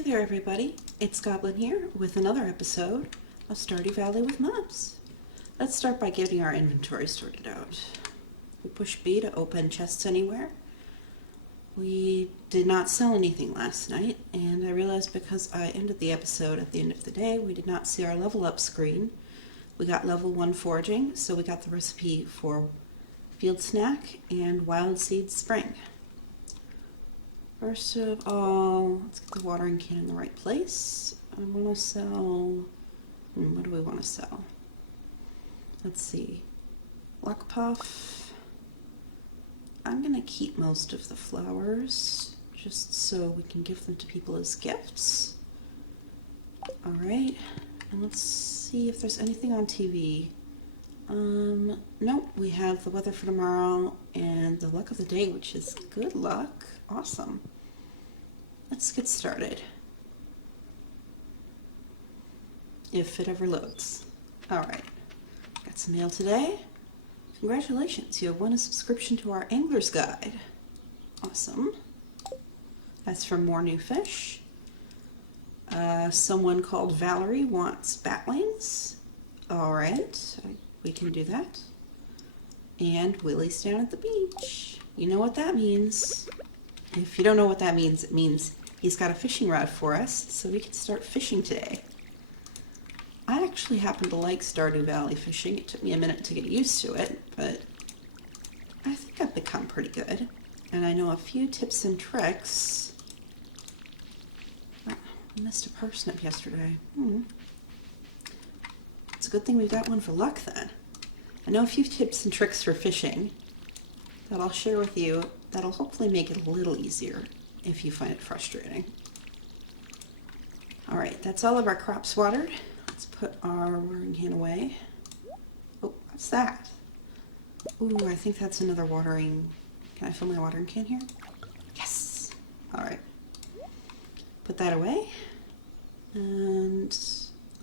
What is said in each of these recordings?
Hey there everybody, it's Goblin here with another episode of Stardew Valley with Mobs. Let's start by getting our inventory sorted out. We push B to open chests anywhere. We did not sell anything last night, and I realized because I ended the episode at the end of the day, we did not see our level up screen. We got level 1 foraging, so we got the recipe for field snack and wild seed spring. First of all, let's get the watering can in the right place. I want to sell... what do we want to sell? Let's see. Luck Puff. I'm going to keep most of the flowers, just so we can give them to people as gifts. Alright, and let's see if there's anything on TV. Nope, we have the weather for tomorrow and the luck of the day, which is good luck. Awesome. Let's get started. If it ever loads. Alright. Got some mail today. Congratulations, you have won a subscription to our Angler's Guide. Awesome. That's for more new fish. Someone called Valerie wants bat wings. Alright, we can do that. And Willie's down at the beach. You know what that means. If you don't know what that means, it means he's got a fishing rod for us, so we can start fishing today. I actually happen to like Stardew Valley fishing. It took me a minute to get used to it, but I think I've become pretty good. And I know a few tips and tricks. Oh, I missed a parsnip yesterday. It's a good thing we got one for luck then. I know a few tips and tricks for fishing that I'll share with you that'll hopefully make it a little easier if you find it frustrating. Alright, that's all of our crops watered. Let's put our watering can away. Oh, what's that? Ooh, I think that's another watering... Can I fill my watering can here? Yes! Alright. Put that away. And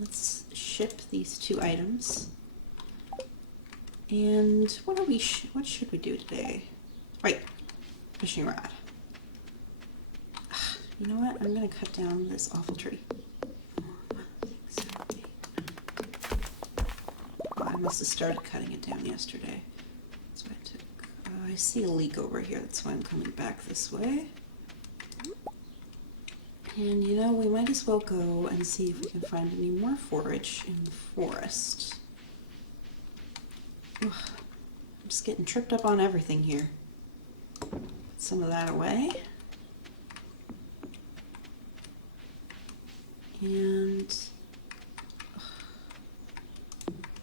let's ship these 2 items. And what should we do today? Right, fishing rod. You know what? I'm gonna cut down this awful tree. Oh, I must have started cutting it down yesterday. That's why I took. I see a leak over here. That's why I'm coming back this way. And you know, we might as well go and see if we can find any more forage in the forest. Ugh, I'm just getting tripped up on everything here. Put some of that away. And it's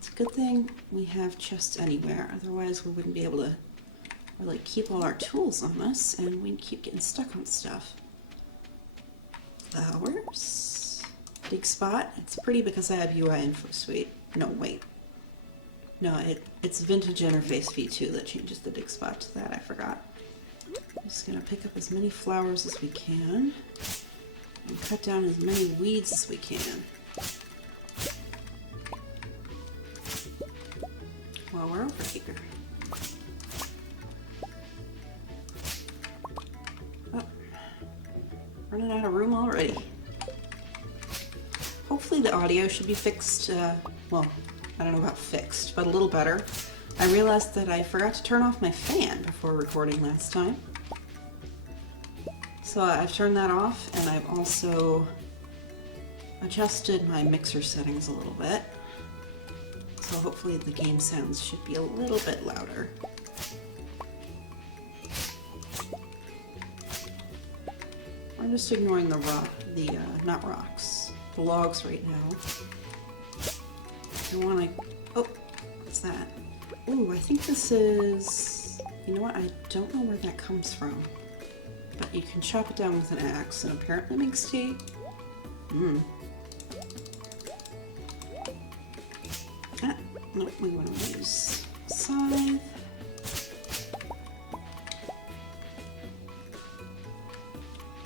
a good thing we have chests anywhere, otherwise we wouldn't be able to really keep all our tools on us and we'd keep getting stuck on stuff. Flowers. Dig spot. It's pretty because I have UI info suite. No, wait. No, it's vintage interface v2 that changes the dig spot to that. I forgot. I'm just going to pick up as many flowers as we can and cut down as many weeds as we can. While we're over here. Oh, running out of room already. Hopefully the audio should be fixed, well, I don't know about fixed, but a little better. I realized that I forgot to turn off my fan before recording last time. So I've turned that off, and I've also adjusted my mixer settings a little bit. So hopefully the game sounds should be a little bit louder. I'm just ignoring the not rocks, the logs right now. I want to... Oh, what's that? Ooh, I think this is... You know what? I don't know where that comes from. But you can chop it down with an axe and apparently makes tea. Nope, we want to use scythe.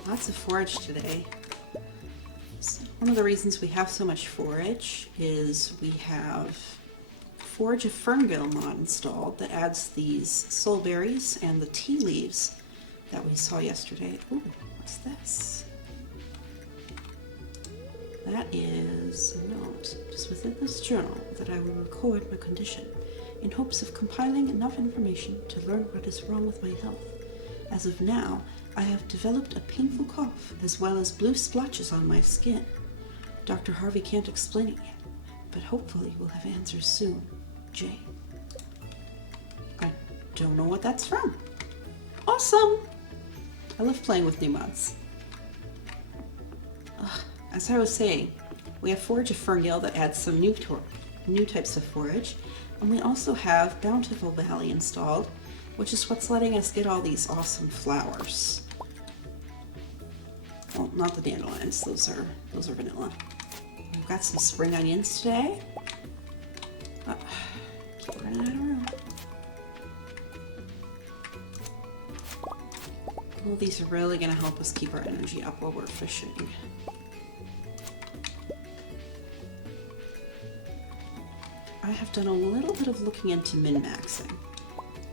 Lots of forage today. So one of the reasons we have so much forage is we have Forage a Fernvale mod installed that adds these soul berries and the tea leaves that we saw yesterday. Ooh, what's this? That is a note. It is within this journal that I will record my condition, in hopes of compiling enough information to learn what is wrong with my health. As of now, I have developed a painful cough, as well as blue splotches on my skin. Dr. Harvey can't explain it yet, but hopefully we'll have answers soon. Jay. I don't know what that's from. Awesome! I love playing with new mods. As I was saying, we have Forage of Ferngale that adds some new types of forage, and we also have Bountiful Valley installed, which is what's letting us get all these awesome flowers. Well, not the dandelions, those are vanilla. We've got some spring onions today. Keep running out of room. Well, these are really going to help us keep our energy up while we're fishing. I have done a little bit of looking into min-maxing,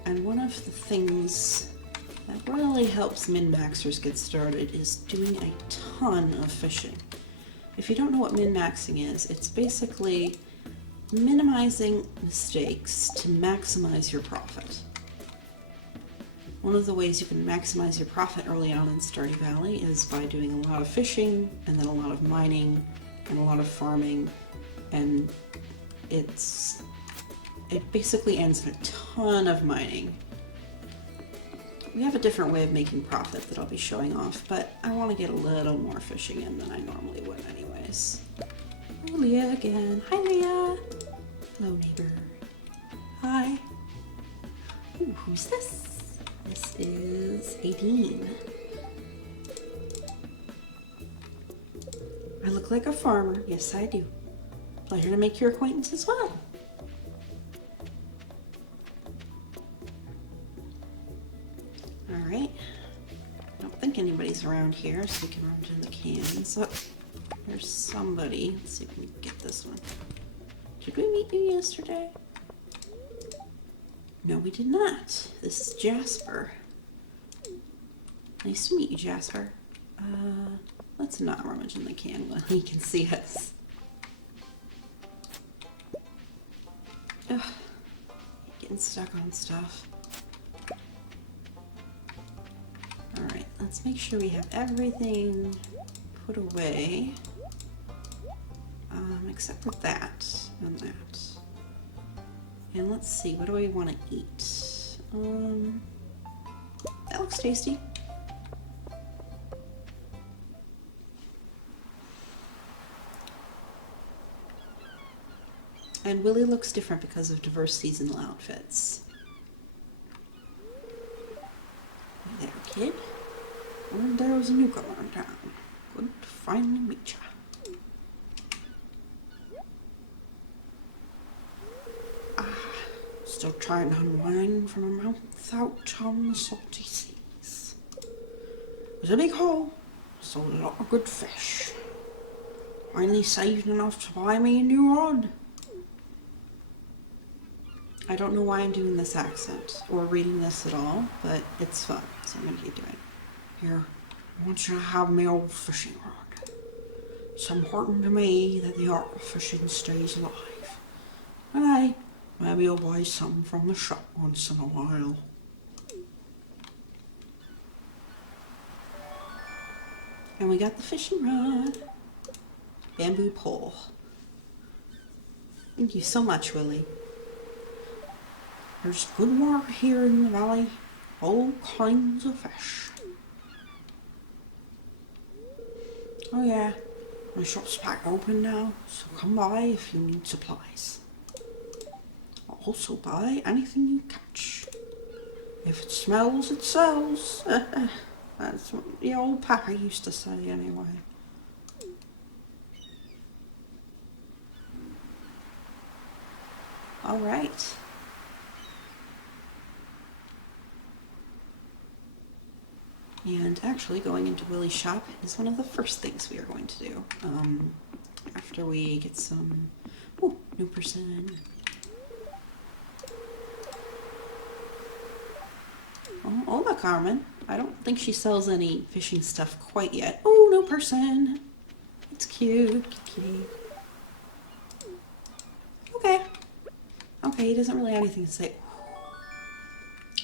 and one of the things that really helps min-maxers get started is doing a ton of fishing. If you don't know what min-maxing is, it's basically minimizing mistakes to maximize your profit. One of the ways you can maximize your profit early on in Stardew Valley is by doing a lot of fishing, and then a lot of mining, and a lot of farming, and it basically ends in a ton of mining. We have a different way of making profit that I'll be showing off, but I want to get a little more fishing in than I normally would anyways. Oh, Leah again. Hi, Leah. Hello, neighbor. Hi. Ooh, who's this? This is Aideen. I look like a farmer. Yes, I do. Pleasure to make your acquaintance as well. Alright. I don't think anybody's around here, so we can run to the cans. Oh, there's somebody. Let's see if we can get this one. Did we meet you yesterday? No, we did not. This is Jasper. Nice to meet you, Jasper. Let's not rummage in the can while he can see us. Ugh, getting stuck on stuff. Alright, let's make sure we have everything put away. Except for that and that. And let's see, what do we want to eat? That looks tasty. And Willie looks different because of diverse seasonal outfits. Hey there, kid. And there was a newcomer in town. Good to finally meet ya. Still trying to unwind from a month out on the salty seas. There's a big haul, so a lot of good fish. Finally saved enough to buy me a new rod. I don't know why I'm doing this accent or reading this at all, but it's fun, so I'm gonna keep doing it. Here, I want you to have my old fishing rod. It's important to me that the art of fishing stays alive. Bye. Maybe I'll buy some from the shop once in a while. And we got the fishing rod. Bamboo pole. Thank you so much, Willie. There's good water here in the valley. All kinds of fish. Oh yeah, my shop's back open now, so come by if you need supplies. Also buy anything you catch. If it smells, it sells. That's what the old Papa used to say anyway. Alright. And actually going into Willie's shop is one of the first things we are going to do. After we get some... Oh, new person. Oh, hola, Carmen. I don't think she sells any fishing stuff quite yet. Oh, no person. It's It's cute, kitty. Okay. Okay, he doesn't really have anything to say.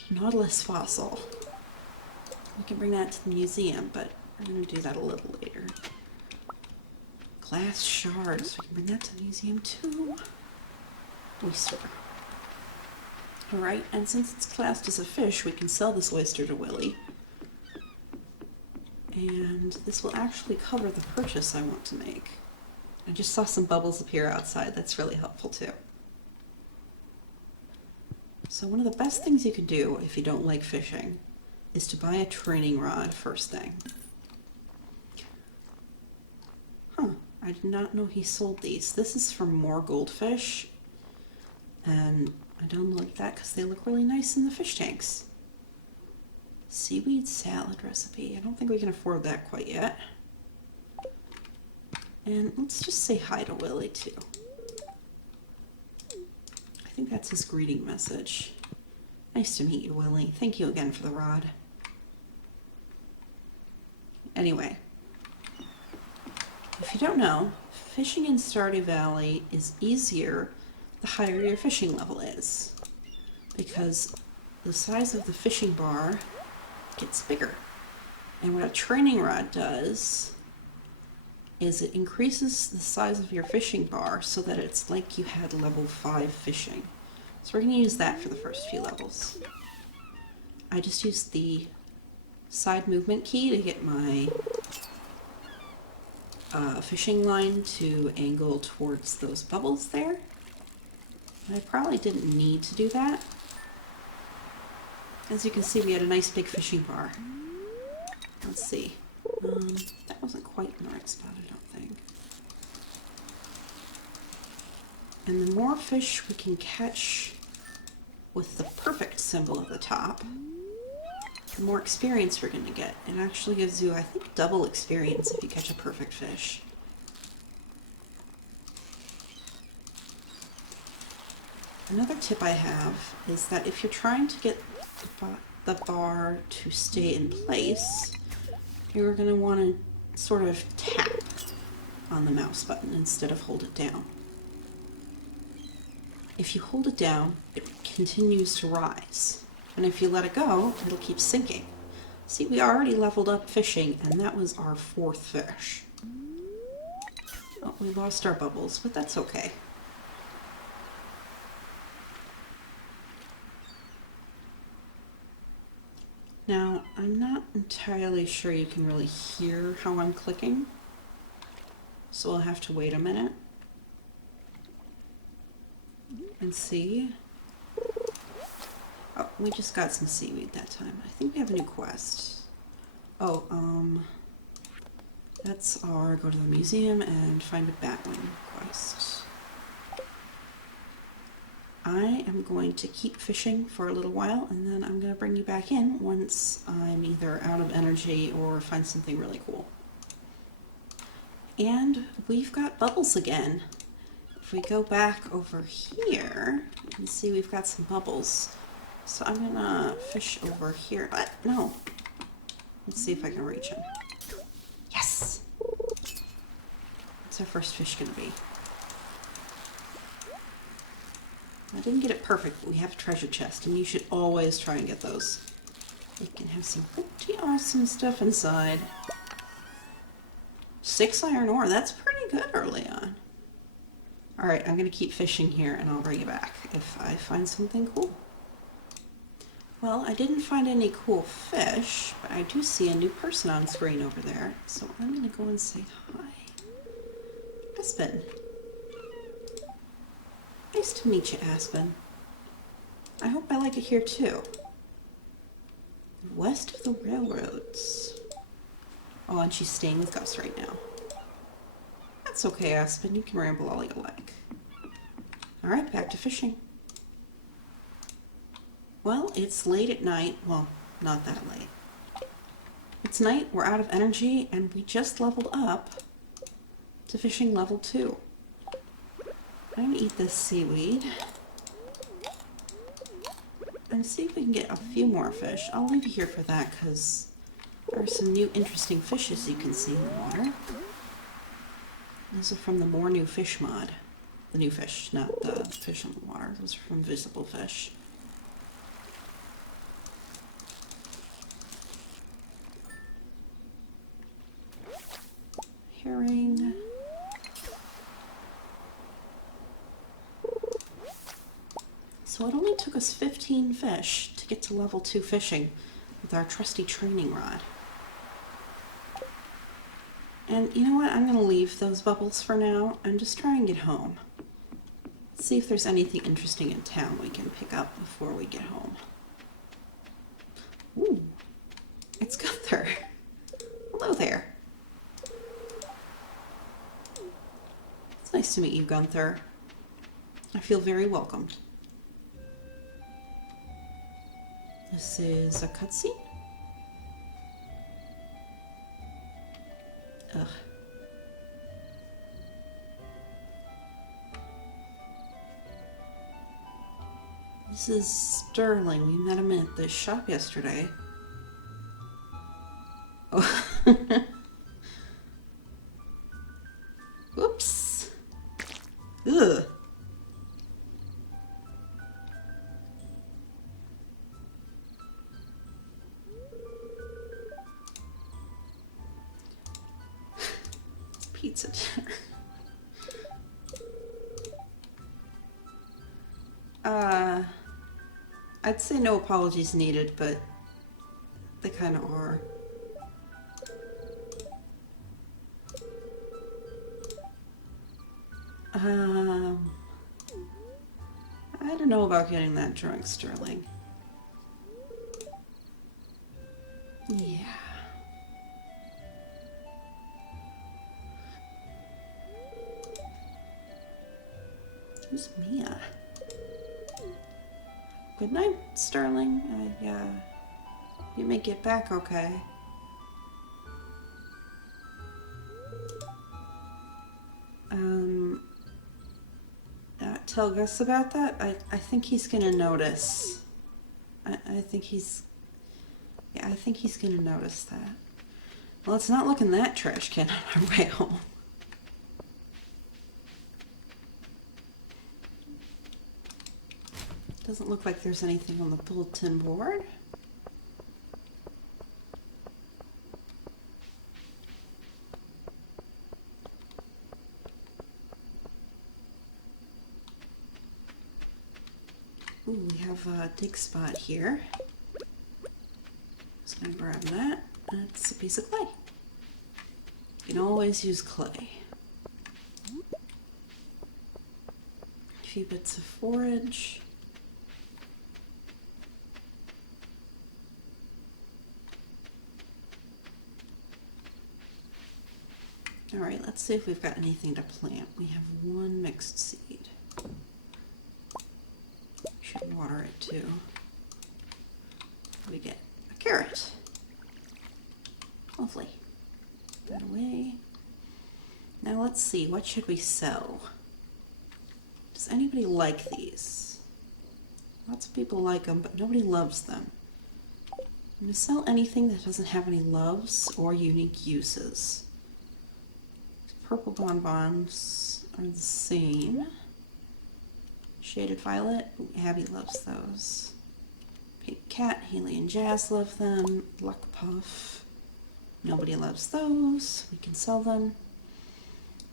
Nautilus fossil. We can bring that to the museum, but I'm going to do that a little later. Glass shards. We can bring that to the museum too. Oyster. Alright, and since it's classed as a fish, we can sell this oyster to Willy. And this will actually cover the purchase I want to make. I just saw some bubbles appear outside. That's really helpful too. So one of the best things you could do if you don't like fishing is to buy a training rod first thing. Huh, I did not know he sold these. This is for more goldfish, and I downloaded that because they look really nice in the fish tanks. Seaweed salad recipe. I don't think we can afford that quite yet. And let's just say hi to Willy too. I think that's his greeting message. Nice to meet you, Willy. Thank you again for the rod. Anyway, if you don't know, fishing in Stardew Valley is easier the higher your fishing level is, because the size of the fishing bar gets bigger. And what a training rod does is it increases the size of your fishing bar so that it's like you had level 5 fishing. So we're going to use that for the first few levels. I just used the side movement key to get my fishing line to angle towards those bubbles there. And I probably didn't need to do that. As you can see, we had a nice big fishing bar. Let's see. That wasn't quite in the right spot, I don't think. And the more fish we can catch with the perfect symbol at the top, the more experience we're going to get. It actually gives you, I think, double experience if you catch a perfect fish. Another tip I have is that if you're trying to get the bar to stay in place, you're going to want to sort of tap on the mouse button instead of hold it down. If you hold it down, it continues to rise. And if you let it go, it'll keep sinking. See, we already leveled up fishing, and that was our 4th fish. Oh, we lost our bubbles, but that's okay. Now, I'm not entirely sure you can really hear how I'm clicking, so I'll have to wait a minute and see. Oh, we just got some seaweed that time. I think we have a new quest. Oh, that's our go to the museum and find a batwing quest. I am going to keep fishing for a little while, and then I'm going to bring you back in once I'm either out of energy or find something really cool. And we've got bubbles again. If we go back over here, you can see we've got some bubbles. So I'm going to fish over here. But no. Let's see if I can reach him. Yes! What's our first fish going to be? I didn't get it perfect, but we have a treasure chest, and you should always try and get those. We can have some pretty awesome stuff inside. 6 iron ore, that's pretty good early on. Alright, I'm going to keep fishing here, and I'll bring you back if I find something cool. Well, I didn't find any cool fish, but I do see a new person on screen over there, so I'm going to go and say hi. Aspen. Nice to meet you, Aspen. I hope I like it here too. West of the railroads. Oh, and she's staying with Gus right now. That's okay, Aspen. You can ramble all you like. Alright, back to fishing. Well, it's late at night. Well, not that late. It's night, we're out of energy, and we just leveled up to fishing level 2. I'm going to eat this seaweed and see if we can get a few more fish. I'll leave you here for that because there are some new interesting fishes you can see in the water. Those are from the More New Fish mod. The new fish, not the fish on the water. Those are from Visible Fish. Herring. So it only took us 15 fish to get to level 2 fishing with our trusty training rod. And you know what? I'm going to leave those bubbles for now and just try and get home. Let's see if there's anything interesting in town we can pick up before we get home. Ooh, it's Gunther. Hello there. It's nice to meet you, Gunther. I feel very welcomed. This is a cutscene? Ugh. This is Sterling. We met him at the shop yesterday. Oh. Whoops. Ugh. Pizza dinner. I'd say no apologies needed, but they kind of are. I don't know about getting that drunk, Sterling. Yeah. Who's Mia? Good night, Sterling. Yeah. You may get back okay. Tell Gus about that? I think he's gonna notice. I think he's... Yeah, I think he's gonna notice that. Well, it's not looking that trash can on our way home. Doesn't look like there's anything on the bulletin board. Ooh, we have a dig spot here. Just gonna grab that. It's a piece of clay. You can always use clay. A few bits of forage. Alright, let's see if we've got anything to plant. We have one mixed seed. Should water it too. We get a carrot. Lovely. Put that away. Now let's see, what should we sell? Does anybody like these? Lots of people like them, but nobody loves them. I'm going to sell anything that doesn't have any loves or unique uses. Purple bonbons are the same. Shaded violet, Abby loves those. Pink cat, Haley and Jazz love them. Luck puff, nobody loves those. We can sell them.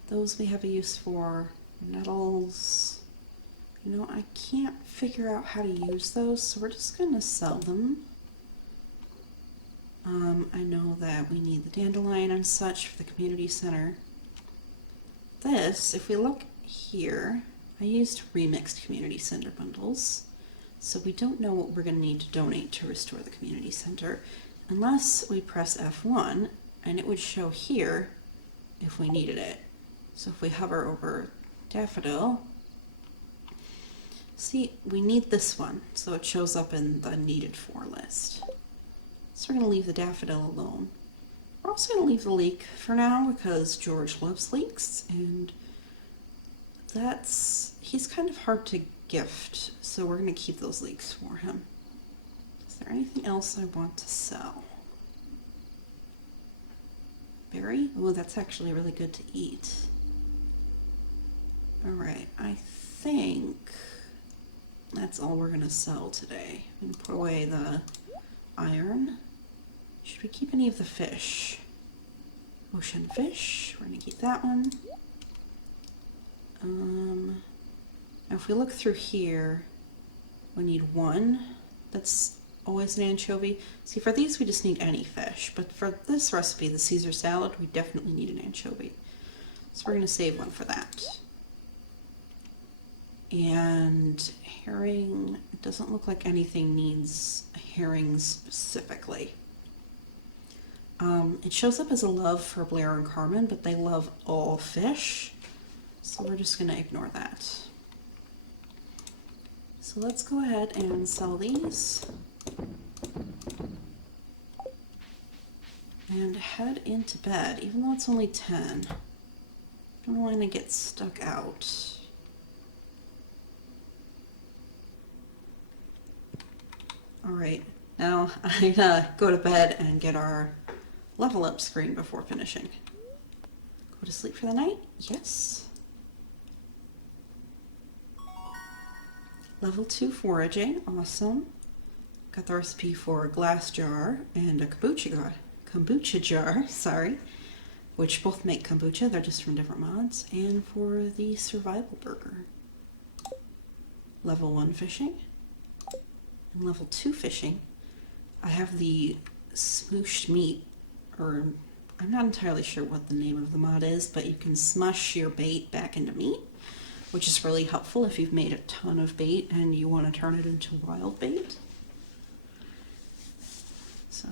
Those we have a use for. Nettles. You know, I can't figure out how to use those, so we're just gonna sell them. I know that we need the dandelion and such for the community center. This, if we look here, I used remixed community center bundles, so we don't know what we're going to need to donate to restore the community center unless we press F1, and it would show here if we needed it. So if we hover over Daffodil, see, we need this one, so it shows up in the needed for list. So we're going to leave the Daffodil alone. We're also going to leave the leek for now because George loves leeks, and he's kind of hard to gift, so we're going to keep those leeks for him. Is there anything else I want to sell? Berry? Oh, that's actually really good to eat. Alright, I think that's all we're gonna sell today. I'm gonna put away the iron. Should we keep any of the fish? Ocean fish, we're gonna keep that one. Now if we look through here, we need one. That's always an anchovy. See, for these we just need any fish, but for this recipe, the Caesar salad, we definitely need an anchovy. So we're gonna save one for that. And herring, it doesn't look like anything needs herring specifically. It shows up as a love for Blair and Carmen, but they love all fish, so we're just going to ignore that. So let's go ahead and sell these and head into bed, even though it's only 10. I don't want to get stuck out. Alright, now I'm gonna go to bed and get our level up screen before finishing. Go to sleep for the night? Yes. Level 2 foraging, awesome. Got the recipe for a glass jar and a kombucha jar, sorry, which both make kombucha, they're just from different mods, and for the survival burger. Level 1 fishing. And level 2 fishing, I have the smooshed meat, or I'm not entirely sure what the name of the mod is, but you can smush your bait back into meat, which is really helpful if you've made a ton of bait and you want to turn it into wild bait. So,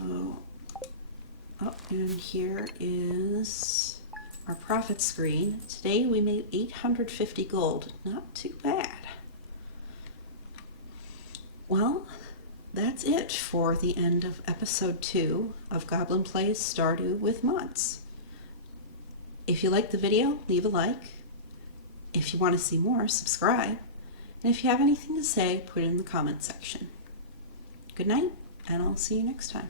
oh, and here is our profit screen. Today we made 850 gold. Not too bad. Well, that's it for the end of episode 2 of Goblin Plays Stardew with mods. If you liked the video, leave a like. If you want to see more, subscribe. And if you have anything to say, put it in the comment section. Good night, and I'll see you next time.